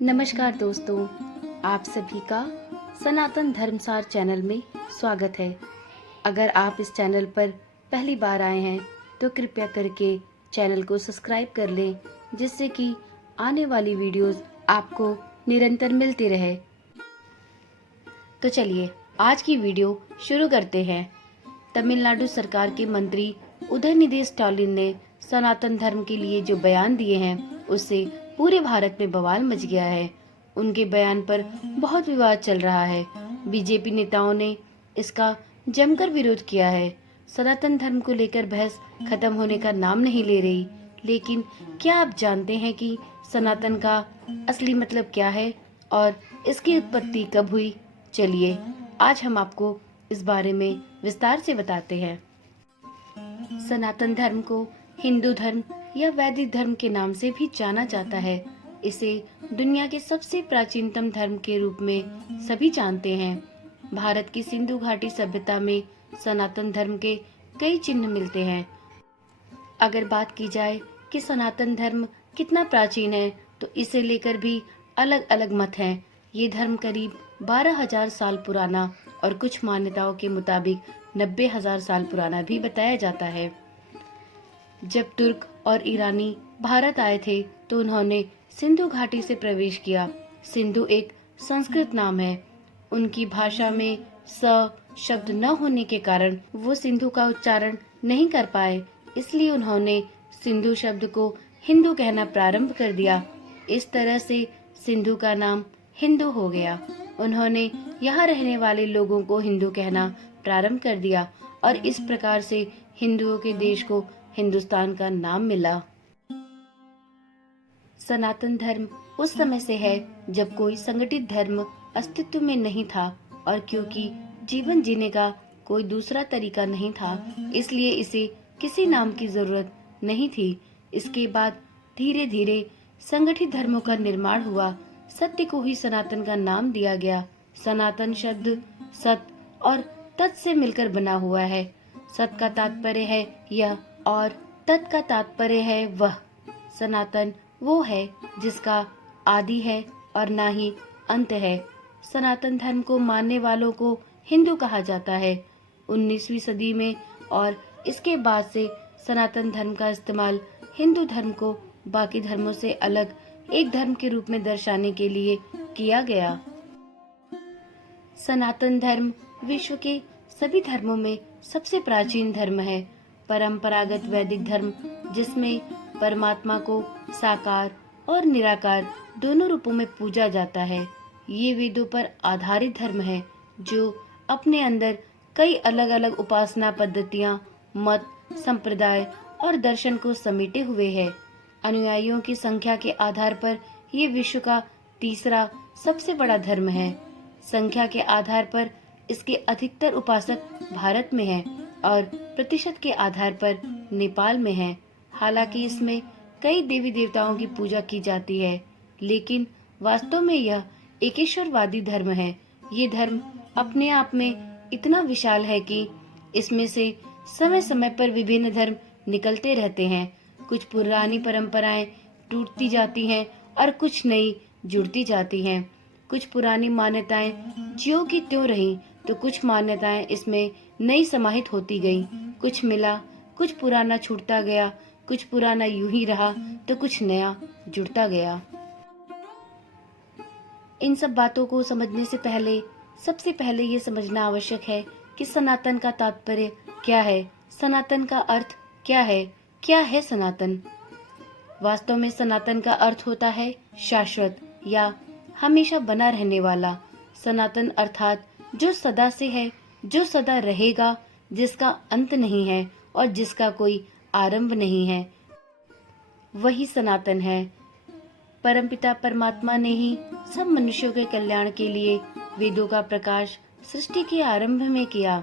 नमस्कार दोस्तों, आप सभी का सनातन धर्मसार चैनल में स्वागत है। अगर आप इस चैनल पर पहली बार आए हैं तो कृपया करके चैनल को सब्सक्राइब कर लें, जिससे कि आने वाली वीडियोस आपको निरंतर मिलती रहे। तो चलिए आज की वीडियो शुरू करते हैं। तमिलनाडु सरकार के मंत्री उदयनिधि स्टालिन ने सनातन धर्म के लिए जो बयान दिए हैं उससे पूरे भारत में बवाल मच गया है। उनके बयान पर बहुत विवाद चल रहा है। बीजेपी नेताओं ने इसका जमकर विरोध किया है। सनातन धर्म को लेकर बहस खत्म होने का नाम नहीं ले रही। लेकिन क्या आप जानते हैं कि सनातन का असली मतलब क्या है और इसकी उत्पत्ति कब हुई? चलिए आज हम आपको इस बारे में विस्तार से बताते हैं। सनातन धर्म को हिंदू धर्म या वैदिक धर्म के नाम से भी जाना जाता है। इसे दुनिया के सबसे प्राचीनतम धर्म के रूप में सभी जानते हैं। भारत की सिंधु घाटी सभ्यता में सनातन धर्म के कई चिन्ह मिलते हैं। अगर बात की जाए कि सनातन धर्म कितना प्राचीन है, तो इसे लेकर भी अलग अलग मत हैं। ये धर्म करीब 12,000 साल पुराना और कुछ मान्यताओं के मुताबिक 90,000 साल पुराना भी बताया जाता है। जब तुर्क और ईरानी भारत आए थे तो उन्होंने सिंधु घाटी से प्रवेश किया। सिंधु एक संस्कृत नाम है। उनकी भाषा में स शब्द न होने के कारण वो सिंधु का उच्चारण नहीं कर पाए, इसलिए उन्होंने सिंधु शब्द को हिंदू कहना प्रारंभ कर दिया। इस तरह से सिंधु का नाम हिंदू हो गया। उन्होंने यहाँ रहने वाले लोगों को हिंदू कहना प्रारंभ कर दिया और इस प्रकार से हिंदुओं के देश को हिंदुस्तान का नाम मिला। सनातन धर्म उस समय से है जब कोई संगठित धर्म अस्तित्व में नहीं था और क्योंकि जीवन जीने का कोई दूसरा तरीका नहीं था, इसलिए इसे किसी नाम की जरूरत नहीं थी। इसके बाद धीरे धीरे संगठित धर्मों का निर्माण हुआ। सत्य को ही सनातन का नाम दिया गया। सनातन शब्द सत और तत् से मिलकर बना हुआ है। सत का तात्पर्य है यह और तत् का तात्पर्य है वह। सनातन वो है जिसका आदि है और ना ही अंत है। सनातन धर्म को मानने वालों को हिंदू कहा जाता है। 19वीं सदी में और इसके बाद से सनातन धर्म का इस्तेमाल हिंदू धर्म को बाकी धर्मों से अलग एक धर्म के रूप में दर्शाने के लिए किया गया। सनातन धर्म विश्व के सभी धर्मों में सबसे प्राचीन धर्म है। परंपरागत वैदिक धर्म, जिसमें परमात्मा को साकार और निराकार दोनों रूपों में पूजा जाता है, ये वेदों पर आधारित धर्म है जो अपने अंदर कई अलग अलग उपासना पद्धतियां, मत, संप्रदाय और दर्शन को समेटे हुए है। अनुयायियों की संख्या के आधार पर ये विश्व का तीसरा सबसे बड़ा धर्म है। संख्या के आधार पर इसके अधिकतर उपासक भारत में हैं और प्रतिशत के आधार पर नेपाल में हैं। हालांकि इसमें कई देवी देवताओं की पूजा की जाती है, लेकिन वास्तव में यह एकेश्वरवादी धर्म है। ये धर्म अपने आप में इतना विशाल है कि इसमें से समय समय पर विभिन्न धर्म निकलते रहते हैं। कुछ पुरानी परंपराएं टूटती जाती हैं और कुछ नई जुड़ती जाती हैं। कुछ पुरानी मान्यताएं ज्यों की त्यों रहीं, तो कुछ मान्यताएं इसमें नई समाहित होती गईं। कुछ मिला, कुछ पुराना छूटता गया, कुछ पुराना यूं ही रहा तो कुछ नया जुड़ता गया। इन सब बातों को समझने से पहले सबसे पहले ये समझना आवश्यक है कि सनातन का तात्पर्य क्या है, सनातन का अर्थ क्या है। क्या है सनातन? वास्तव में सनातन का अर्थ होता है शाश्वत या हमेशा बना रहने वाला। सनातन अर्थात जो सदा से है, जो सदा रहेगा, जिसका अंत नहीं है और जिसका कोई आरंभ नहीं है, वही सनातन है। परमपिता परमात्मा ने ही सब मनुष्यों के कल्याण के लिए वेदों का प्रकाश सृष्टि के आरंभ में किया।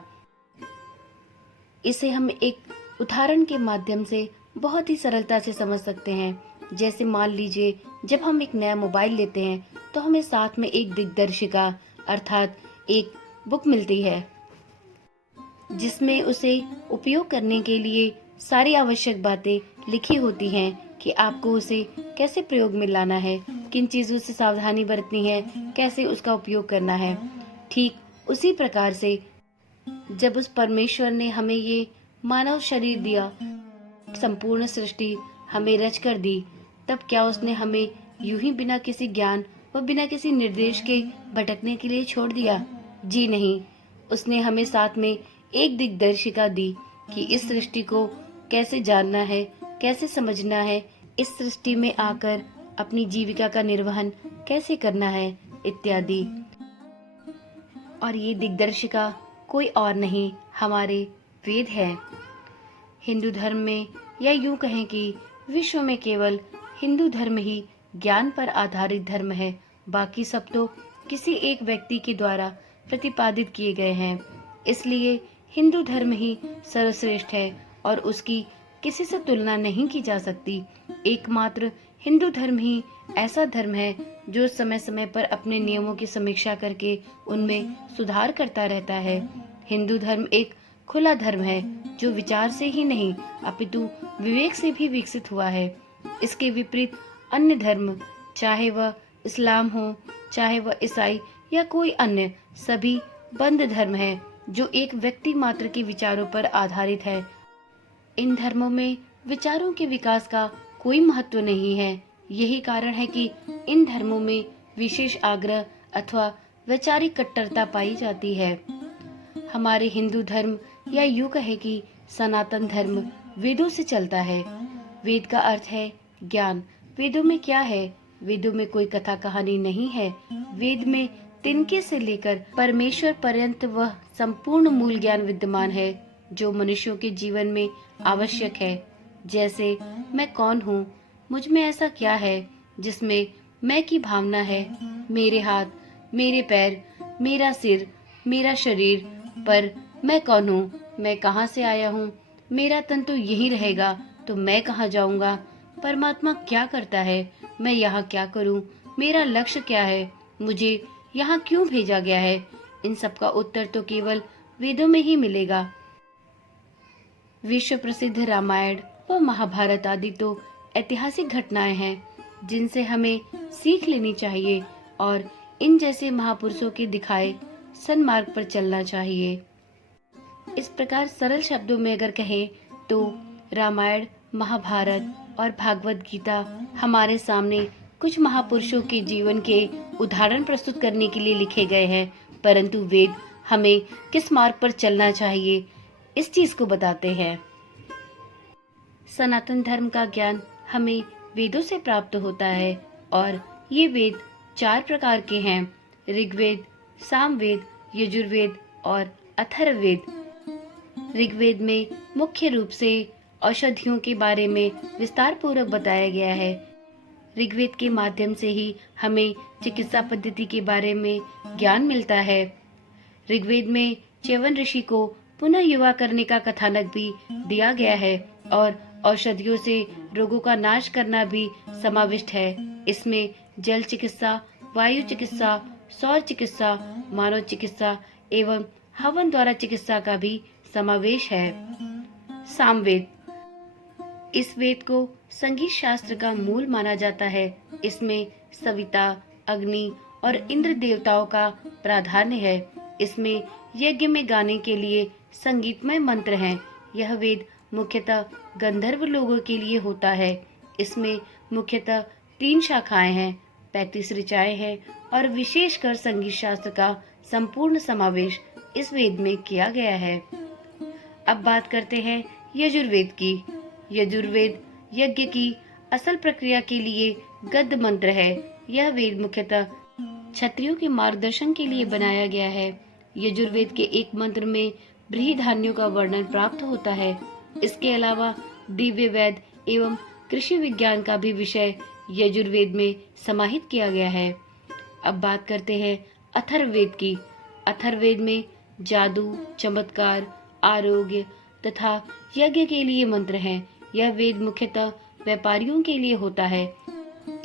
इसे हम एक उदाहरण के माध्यम से बहुत ही सरलता से समझ सकते हैं। जैसे मान लीजिए, जब हम एक नया मोबाइल लेते हैं तो हमें साथ में एक दिग्दर्शिका अर्थात एक बुक मिलती है, जिसमें उसे उपयोग करने के लिए सारी आवश्यक बातें लिखी होती हैं कि आपको उसे कैसे प्रयोग में लाना है, किन चीज़ों से सावधानी बरतनी है, कैसे उसका उपयोग करना है। ठीक उसी प्रकार से जब उस परमेश्वर ने हमें ये मानव शरीर दिया, संपूर्ण सृष्टि हमें रच कर दी, तब क्या उसने हमें यूं ही बिना किसी ज्ञान व बिना किसी निर्देश के भटकने के लिए छोड़ दिया? जी नहीं, उसने हमें साथ में एक दिग्दर्शिका दी कि इस सृष्टि को कैसे जानना है, कैसे समझना है, इस सृष्टि में आकर अपनी जीविका का निर्वहन कैसे करना है इत्यादि। और ये दिग्दर्शिका कोई और नहीं, हमारे वेद है। हिंदू धर्म में, या यूं कहें कि विश्व में, केवल हिंदू धर्म ही ज्ञान पर आधारित धर्म है। बाकी सब तो किसी एक व्यक्ति के द्वारा प्रतिपादित किए गए हैं। इसलिए हिंदू धर्म ही सर्वश्रेष्ठ है और उसकी किसी से तुलना नहीं की जा सकती। एकमात्र हिंदू धर्म ही ऐसा धर्म है जो समय समय पर अपने नियमों की समीक्षा करके उनमें सुधार करता रहता है। हिंदू धर्म एक खुला धर्म है जो विचार से ही नहीं अपितु विवेक से भी विकसित हुआ है। इसके विपरीत अन्य धर्म, चाहे वह इस्लाम हो, चाहे वह ईसाई या कोई अन्य, सभी बंद धर्म है जो एक व्यक्ति मात्र के विचारों पर आधारित है। इन धर्मों में विचारों के विकास का कोई महत्व नहीं है। यही कारण है कि इन धर्मों में विशेष आग्रह अथवा वैचारिक कट्टरता पाई जाती है। हमारे हिंदू धर्म, या यूं कहे कि सनातन धर्म, वेदों से चलता है। वेद का अर्थ है ज्ञान। वेदों में क्या है? वेदों में कोई कथा कहानी नहीं है। वेद में तिनके से लेकर परमेश्वर पर्यंत वह संपूर्ण मूल ज्ञान विद्यमान है जो मनुष्यों के जीवन में आवश्यक है। जैसे मैं कौन हूँ, मुझ में ऐसा क्या है जिसमें मैं की भावना है, मेरे हाथ, मेरे पैर, मेरा सिर, मेरा शरीर, पर मैं कौन हूँ, मैं कहाँ से आया हूँ, मेरा तन तो यहीं रहेगा तो मैं कहाँ जाऊंगा, परमात्मा क्या करता है, मैं यहाँ क्या करूँ, मेरा लक्ष्य क्या है, मुझे यहाँ क्यों भेजा गया है। इन सब का उत्तर तो केवल वेदों में ही मिलेगा। विश्व प्रसिद्ध रामायण व महाभारत आदि तो ऐतिहासिक घटनाएं हैं जिनसे हमें सीख लेनी चाहिए और इन जैसे महापुरुषों के दिखाए सन्मार्ग पर चलना चाहिए। इस प्रकार सरल शब्दों में अगर कहें तो रामायण, महाभारत और भागवत गीता हमारे सामने कुछ महापुरुषों के जीवन के उदाहरण प्रस्तुत करने के लिए लिखे गए हैं, परंतु वेद हमें किस मार्ग पर चलना चाहिए इस चीज को बताते हैं। सनातन धर्म का ज्ञान हमें वेदों से प्राप्त होता है और ये वेद 4 प्रकार के हैं: ऋग्वेद, सामवेद, यजुर्वेद और अथर्ववेद। ऋग्वेद में मुख्य रूप से औषधियों के बारे में विस्तार पूर्वक बताया गया है। ऋग्वेद के माध्यम से ही हमें चिकित्सा पद्धति के बारे में ज्ञान मिलता है। ऋग्वेद में च्यवन ऋषि को पुनः युवा करने का कथानक भी दिया गया है और औषधियों से रोगों का नाश करना भी समाविष्ट है। इसमें जल चिकित्सा, वायु चिकित्सा, सौर चिकित्सा, मानव चिकित्सा एवं हवन द्वारा चिकित्सा का भी समावेश है। सामवेद, इस वेद को संगीत शास्त्र का मूल माना जाता है। इसमें सविता, अग्नि और इंद्र देवताओं का प्राधान्य है। इसमें यज्ञ में गाने के लिए संगीतमय मंत्र हैं। यह वेद मुख्यतः गंधर्व लोगों के लिए होता है। इसमें मुख्यतः 3 शाखाएं हैं, 35 ऋचाएं हैं और विशेषकर संगीत शास्त्र का संपूर्ण समावेश इस वेद में किया गया है। अब बात करते हैं यजुर्वेद की। यजुर्वेद यज्ञ की असल प्रक्रिया के लिए गद्य मंत्र है। यह वेद मुख्यतः क्षत्रियों के मार्गदर्शन के लिए बनाया गया है। यजुर्वेद के एक मंत्र में बृहदारण्यों का वर्णन प्राप्त होता है। इसके अलावा दिव्य वेद एवं कृषि विज्ञान का भी विषय यजुर्वेद में समाहित किया गया है। अब बात करते हैं अथर्ववेद की। अथर्ववेद में जादू, चमत्कार, आरोग्य तथा यज्ञ के लिए मंत्र हैं। यह वेद मुख्यतः व्यापारियों के लिए होता है।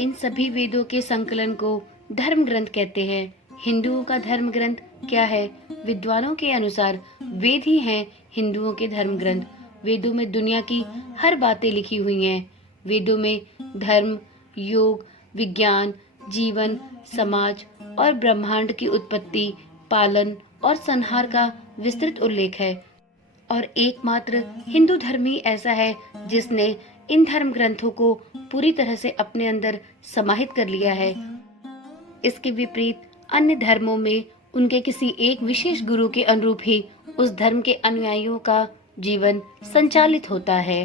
इन सभी वेदों के संकलन को धर्म ग्रंथ कहते हैं। हिंदुओं का धर्म ग्रंथ क्या है? विद्वानों के अनुसार वेद ही हैं हिंदुओं के धर्म ग्रंथ। वेदों में दुनिया की हर बातें लिखी हुई हैं। वेदों में धर्म, योग, विज्ञान, जीवन, समाज और ब्रह्मांड की उत्पत्ति, पालन और संहार का विस्तृत उल्लेख है और एकमात्र हिंदू धर्म ही ऐसा है जिसने इन धर्म ग्रंथों को पूरी तरह से अपने अंदर समाहित कर लिया है। इसके विपरीत अन्य धर्मों में उनके किसी एक विशेष गुरु के अनुरूप ही उस धर्म के अनुयायियों का जीवन संचालित होता है।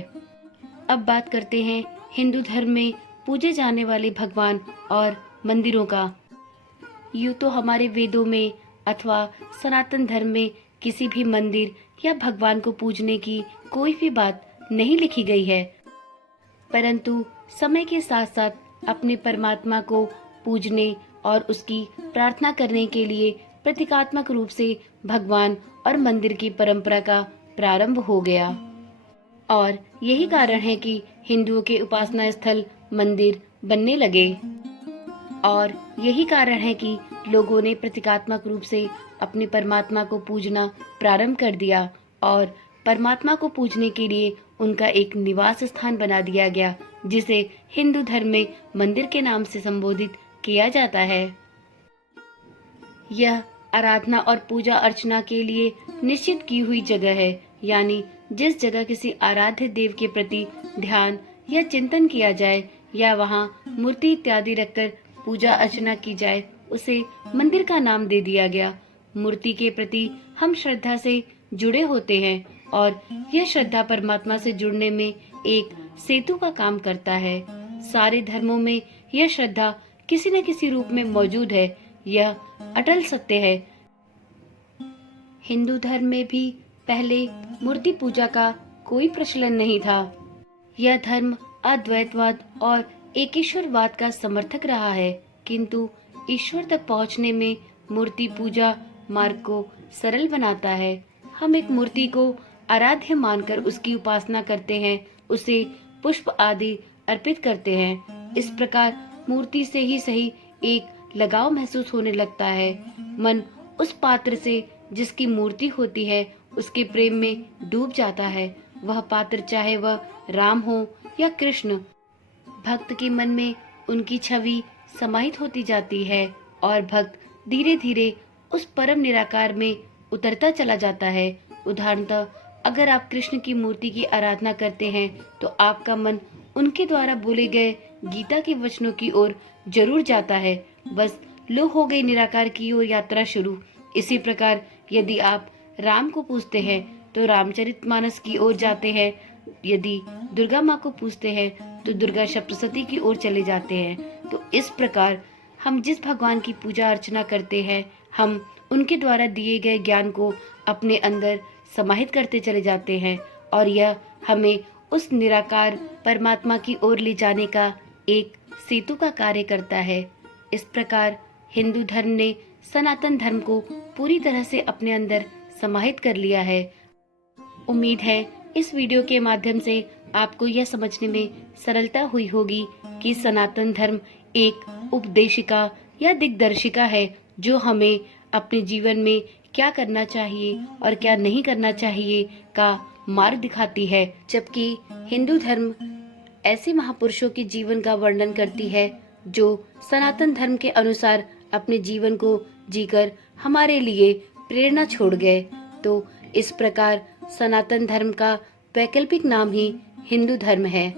अब बात करते हैं हिंदू धर्म में पूजे जाने वाले भगवान और मंदिरों का। यूँ तो हमारे वेदों में अथवा सनातन धर्म में किसी भी मंदिर या भगवान को पूजने की कोई भी बात नहीं लिखी गई है, परंतु समय के साथ साथ अपने परमात्मा को पूजने और उसकी प्रार्थना करने के लिए प्रतीकात्मक रूप से भगवान और मंदिर की परंपरा का प्रारंभ हो गया और यही कारण है कि हिंदुओं के उपासना स्थल मंदिर बनने लगे और यही कारण है कि लोगों ने प्रतीकात्मक रूप से अपने परमात्मा को पूजना प्रारंभ कर दिया और परमात्मा को पूजने के लिए उनका एक निवास स्थान बना दिया गया, जिसे हिंदू धर्म में मंदिर के नाम से संबोधित किया जाता है। यह आराधना और पूजा अर्चना के लिए निश्चित की हुई जगह है, यानी जिस जगह किसी आराध्य देव के प्रति ध्यान या चिंतन किया जाए या वहां मूर्ति इत्यादि रखकर पूजा अर्चना की जाए, उसे मंदिर का नाम दे दिया गया। मूर्ति के प्रति हम श्रद्धा से जुड़े होते हैं और यह श्रद्धा परमात्मा से जुड़ने में एक सेतु का काम करता है। सारे धर्मों में यह श्रद्धा किसी न किसी रूप में मौजूद है, यह अटल सत्य है। हिंदू धर्म में भी पहले मूर्ति पूजा का कोई प्रचलन नहीं था। यह धर्म अद्वैतवाद और एकेश्वरवाद का समर्थक रहा है, किंतु ईश्वर तक पहुंचने में मूर्ति पूजा मार्ग को सरल बनाता है। हम एक मूर्ति को आराध्य मानकर उसकी उपासना करते हैं, उसे पुष्प आदि अर्पित करते हैं। इस प्रकार मूर्ति से ही सही एक लगाव महसूस होने लगता है। मन उस पात्र से जिसकी मूर्ति होती है उसके प्रेम में डूब जाता है। वह पात्र चाहे वह राम हो या कृष्ण, भक्त के मन में उनकी छवि समाहित होती जाती है और भक्त धीरे धीरे उस परम निराकार में उतरता चला जाता है। उदाहरणतः अगर आप कृष्ण की मूर्ति की आराधना करते हैं तो आपका मन उनके द्वारा बोले गए गीता के वचनों की ओर जरूर जाता है। बस लो हो गई निराकार की ओर यात्रा शुरू। इसी प्रकार यदि आप राम को पूजते हैं तो रामचरितमानस की ओर जाते हैं, यदि दुर्गा माँ को पूजते हैं तो दुर्गा सप्तशती की ओर चले जाते हैं। तो इस प्रकार हम जिस भगवान की पूजा अर्चना करते हैं, हम उनके द्वारा दिए गए ज्ञान को अपने अंदर समाहित करते चले जाते हैं और यह हमें उस निराकार परमात्मा की ओर ले जाने का एक सेतु का कार्य करता है। इस प्रकार हिंदू धर्म ने सनातन धर्म को पूरी तरह से अपने अंदर समाहित कर लिया है। उम्मीद है इस वीडियो के माध्यम से आपको यह समझने में सरलता हुई होगी कि सनातन धर्म एक उपदेशिका या दिग्दर्शिका है जो हमें अपने जीवन में क्या करना चाहिए और क्या नहीं करना चाहिए का मार्ग दिखाती है, जबकि हिंदू धर्म ऐसे महापुरुषों के जीवन का वर्णन करती है जो सनातन धर्म के अनुसार अपने जीवन को जीकर हमारे लिए प्रेरणा छोड़ गए। तो इस प्रकार सनातन धर्म का वैकल्पिक नाम ही हिंदू धर्म है।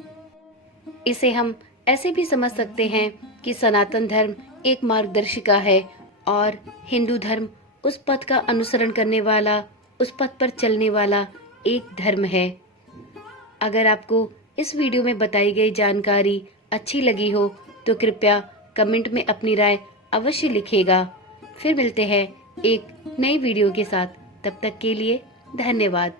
इसे हम ऐसे भी समझ सकते हैं कि सनातन धर्म एक मार्गदर्शिका है और हिंदू धर्म उस पथ का अनुसरण करने वाला, उस पथ पर चलने वाला एक धर्म है। अगर आपको इस वीडियो में बताई गई जानकारी अच्छी लगी हो तो कृपया कमेंट में अपनी राय अवश्य लिखिएगा। फिर मिलते हैं एक नई वीडियो के साथ। तब तक के लिए धन्यवाद।